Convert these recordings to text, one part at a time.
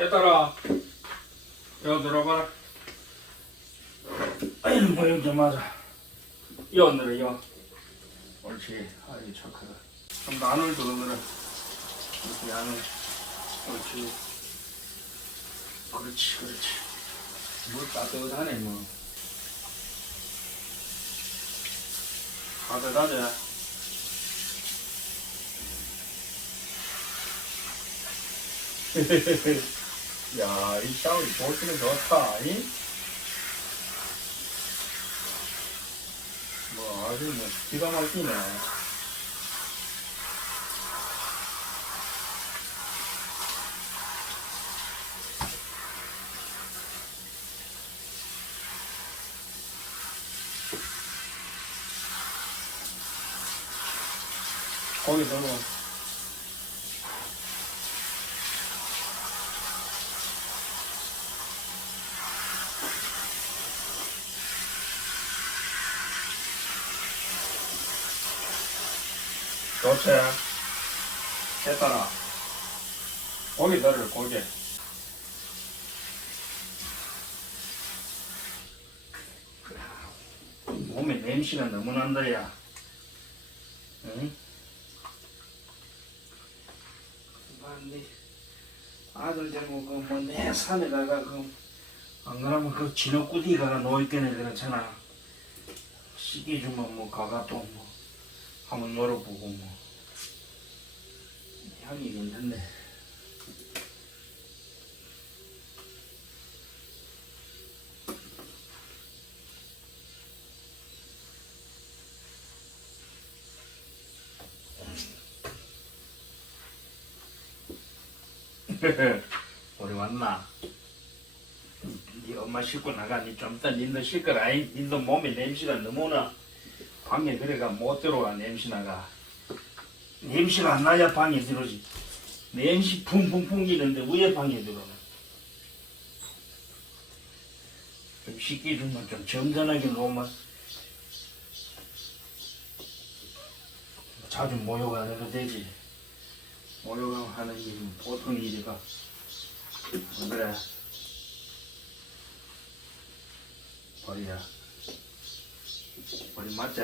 해따라 여기 들어봐라. 아이 모양 좀 맞아 여 늘어 여 옳지. 아이 착하다. 좀더 안을 들어들어 이렇게 안을. 옳지. 그렇지 그렇지. 물 따뜻하네 뭐. 따뜻하지 야, 이 샤워기 좋기는 좋다, 이? 뭐, 아주 뭐, 기가 막히네. 거기 너무 좋지? 됐다라. 고기 넣을 고기. 몸에 냄새가 너무 난다, 야. 응? 맞네. 아들 데리고 그뭐내 산에 가가 그, 안 그러면 그 진흙구디 가가 놓있겠네 그렇잖아. 시기 주면 뭐 가가 또 뭐. 한번 열어보고 뭐. 향이 괜찮네. 우리 왔나? 네 엄마 씻고 나가니 좀 이따 니도 씻거라. 이 니도 몸에 냄새가 너무나 방에 들어가 못 들어와 냄새나가. 냄새가 안 나야 방에 들어오지. 냄새 풍풍 풍기는데 왜 방에 들어오나 좀 씻기 주면 좀 점잖하게 놓으면 자주 모욕 안 해도 되지. 모욕하는 일이 보통 일이가. 안 그래? 버리야 버리 맞지?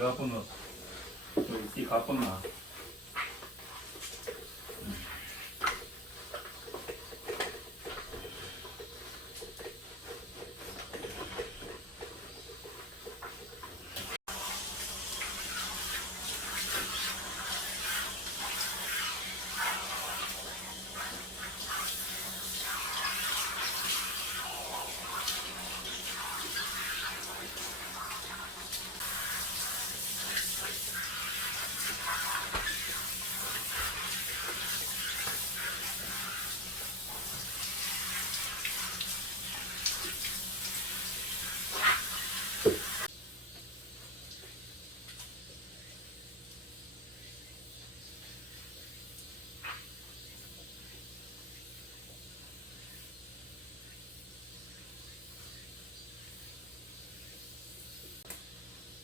어디 가뿐노? 저기 띠 가뿐나?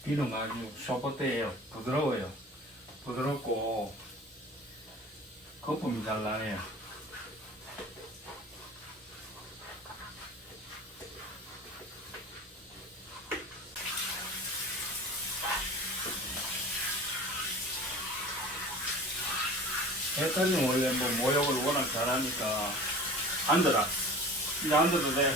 비는 아주 소포대예요. 부드러워요. 부드럽고 거품이 잘 나네요. 해탈님 원래 뭐 모욕을 워낙 잘하니까 앉아라. 이제 앉아도 돼.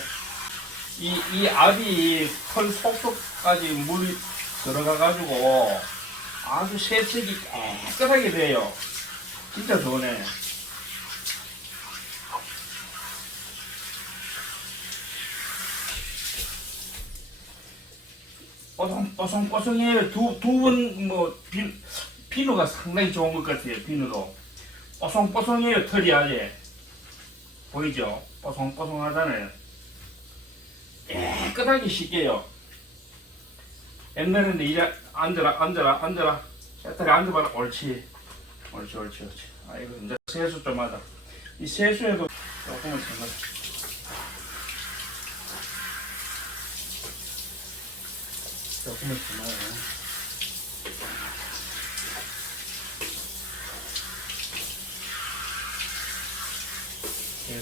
이, 이 압이 털 속속까지 물이 들어가가지고 아주 세척이 깨끗하게 돼요. 진짜 좋네. 뽀송 뽀송뽀송해요. 두두번뭐 비누가 상당히 좋은 것 같아요. 비누도 뽀송뽀송해요. 털이 아예 보이죠? 뽀송뽀송하잖아요. 깨끗하게 씻게요. 옛날에는 이제 앉아라 앉아라 앉아라. 세탁에 앉아봐라. 옳지. 옳지 옳지 옳지. 아이고 이제 세수 좀 하자. 이 세수에도 조금은 생각 조금은 생각 이야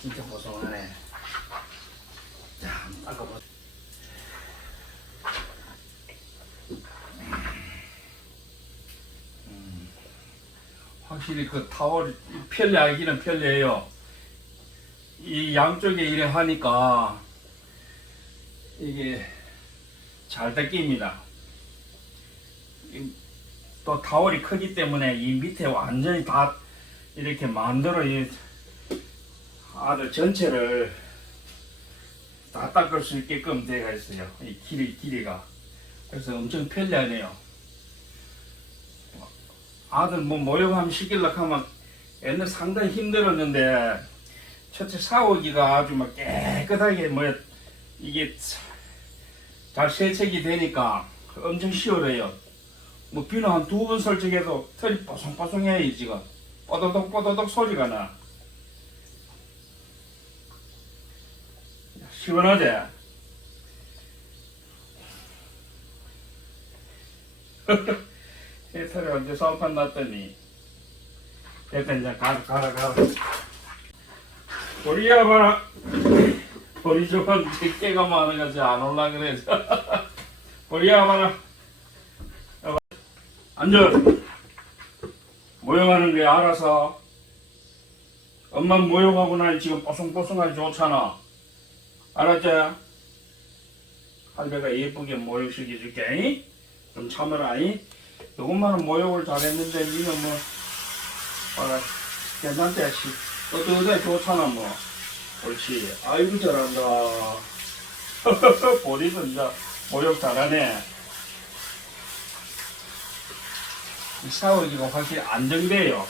진짜 고소하네 자 아까 뭐 확실히 그 타월 편리하기는 편리해요. 이 양쪽에 이래 하니까 이게 잘 닦입니다. 이- 또 타월이 크기 때문에 이 밑에 완전히 다 이렇게 만들어 이 아들 전체를 다 닦을 수 있게끔 되어 있어요. 이 길이 길이가 그래서 엄청 편리하네요. 아들 뭐 모욕하면 시키려고 하면 옛날 상당히 힘들었는데 첫째 샤워기가 아주 막 깨끗하게 뭐 이게 잘 세척이 되니까 엄청 시원해요. 뭐 비누 한두 번 설치해도 털이 뽀송뽀송해요 지금 뽀도독 뽀도독 소리가 나. 시원하지? 해설이 언제 사업한 났더니 됐다 이제 가라 가라 가라. 우리야 봐라. 우리 집은 깨가 많아가지고 안 올라 그래 우리야 봐라. 앉아. 모욕하는 게 알아서. 엄마 모욕하고 나니 지금 뽀송뽀송하게 좋잖아. 알았지? 할배가 예쁘게 모욕시켜줄게 좀 참으라 이 조금만은 모욕을 잘했는데 니는 뭐 봐라 괜찮대 씨. 어떠해 좋잖아 뭐. 옳지. 아이고 잘한다. 보리도 이제 모욕 잘하네. 이 샤워기가 확실히 안정돼요.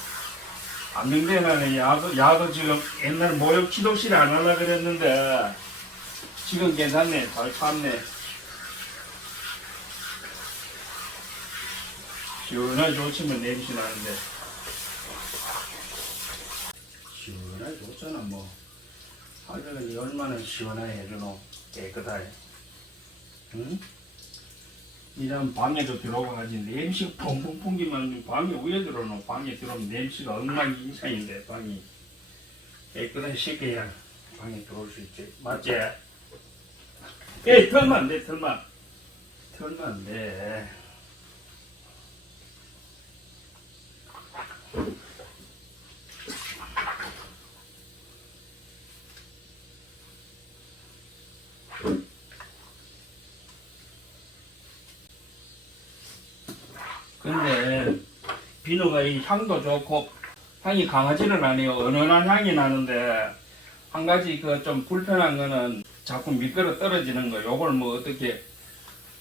안정되는 야도 야도 지금 옛날 모욕 치독실 안 하려 그랬는데 지금 괜찮네. 잘 참네 시원하게 좋지만 냄새 나는데. 시원하게 좋잖아 뭐. 하루에 얼마나 시원하게 해주노 깨끗하게. 응? 이런 방에도 들어가가지고 냄새 펑펑 풍기만 방에 왜 들어노 방에 들어오면 냄새가 엉망진창인데 방이. 깨끗하게 씻겨야 방에 들어올 수 있지. 맞지? 에이 털면 안돼 털면 털면 안 근데 비누가 이 향도 좋고 향이 강하지는 않아요. 은은한 향이 나는데 한 가지 그 좀 불편한 거는 자꾸 미끄러 떨어지는 거. 요걸 뭐 어떻게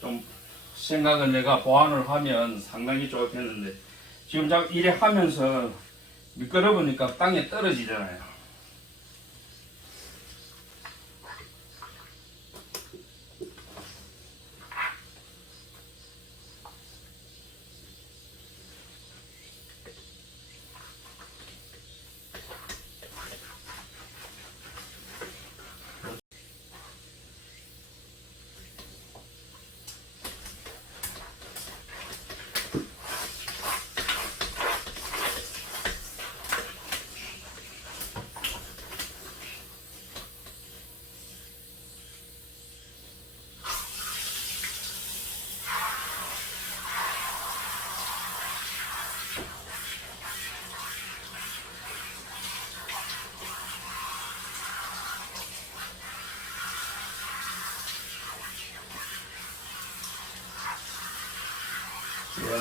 좀 생각을 내가 보완을 하면 상당히 좋겠는데 지금 자꾸 이래 하면서 미끄러 보니까 땅에 떨어지잖아요.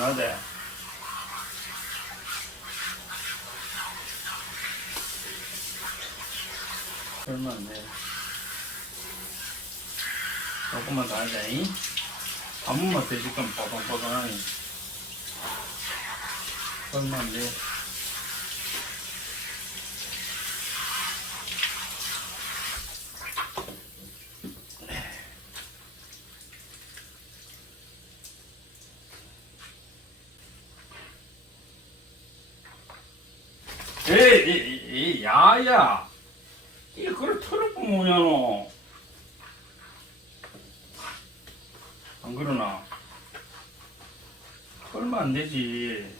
하대. 얼마 안 돼. 조금만 더 하자, 잉? 한 번만 더 지금 뻐덩뻐덩하니. 얼마 안 돼. 에 이, 야야. 이, 그걸 털어보면 뭐냐, 너. 안 그러나? 털면 안 되지.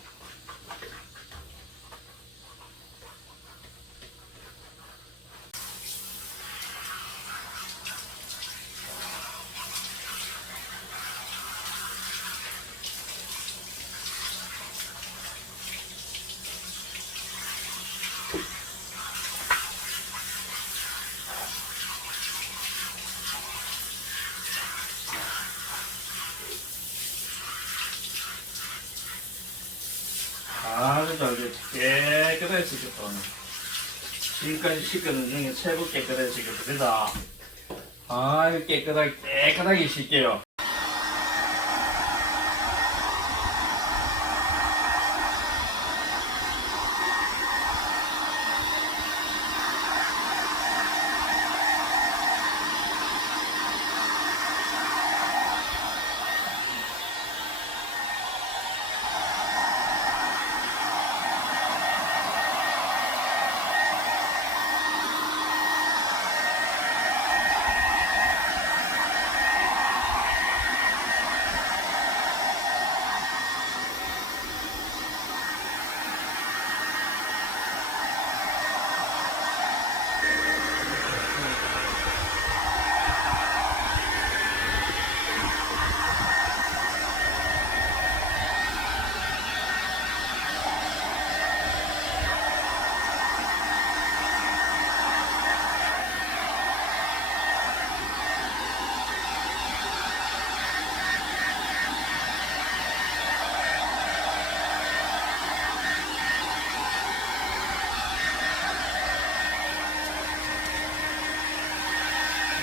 아주 잘 됐지. 깨끗하게 씻겼다, 오늘. 지금까지 씻거든 중에 최고 깨끗하게. 그다 아유, 깨끗하게, 깨끗하게 씻게요.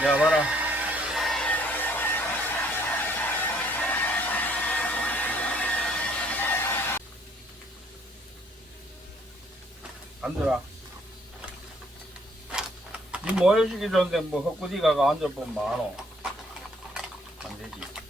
야, 봐라. 앉아라. 니 모여시기 전에 뭐 헛구디가 앉아보면 많어. 안 되지.